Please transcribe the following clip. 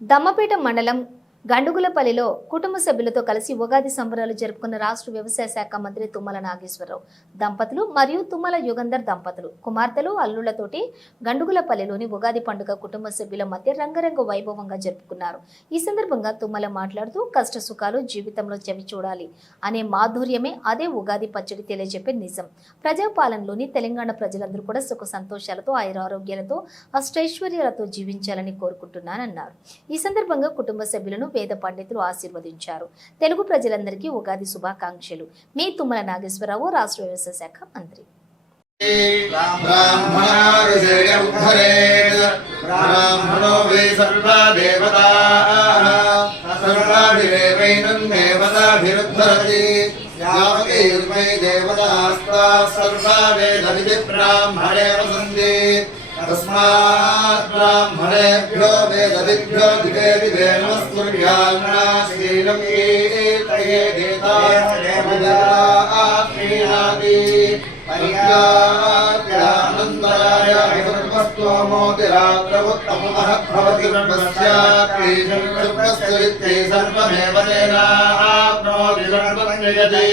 దమ్మపేట మండలం గండుగులపల్లిలో కుటుంబ సభ్యులతో కలిసి ఉగాది సంబరాలు జరుపుకున్న రాష్ట్ర వ్యవసాయ శాఖ మంత్రి తుమ్మల నాగేశ్వరరావు దంపతులు మరియు తుమ్మల యుగంధర్ దంపతులు కుమార్తెలు అల్లుళ్లతోటి గండుగులపల్లిలోని ఉగాది పండుగ కుటుంబ సభ్యుల మధ్య రంగరంగ వైభవంగా జరుపుకున్నారు. ఈ సందర్భంగా తుమ్మల మాట్లాడుతూ కష్ట సుఖాలు జీవితంలో చెవి చూడాలి అనే మాధుర్యమే అదే ఉగాది పచ్చడి తెలియజెప్పే నిజం. ప్రజాపాలనలోని తెలంగాణ ప్రజలందరూ కూడా సుఖ సంతోషాలతో ఆయురారోగ్యాలతో అష్టైశ్వర్యాలతో జీవించాలని కోరుకుంటున్నానన్నారు. ఈ సందర్భంగా కుటుంబ సభ్యులను వేద పండితులు ఆశీర్వదించారు. తెలుగు ప్రజలందరికీ ఉగాది శుభాకాంక్షలు. మీ తుమ్మల నాగేశ్వరరావు, రాష్ట్ర వ్యవసాయ శాఖ మంత్రి. तस्मात् ब्राह्मणेभ्यो वेदविभ्यो दिवे दिवे नमस्कुर्याम्ना शीलं कीर्तये देवताश्रीनादि पर्याप्यानन्दराय सर्वस्तोमोतिरात्रवुत्तमः भवति ब्रह्मस्याप्रीशङ्कर्पस्यरित्यै सर्वमेव तेनाप्नोति सर्वज्ञयते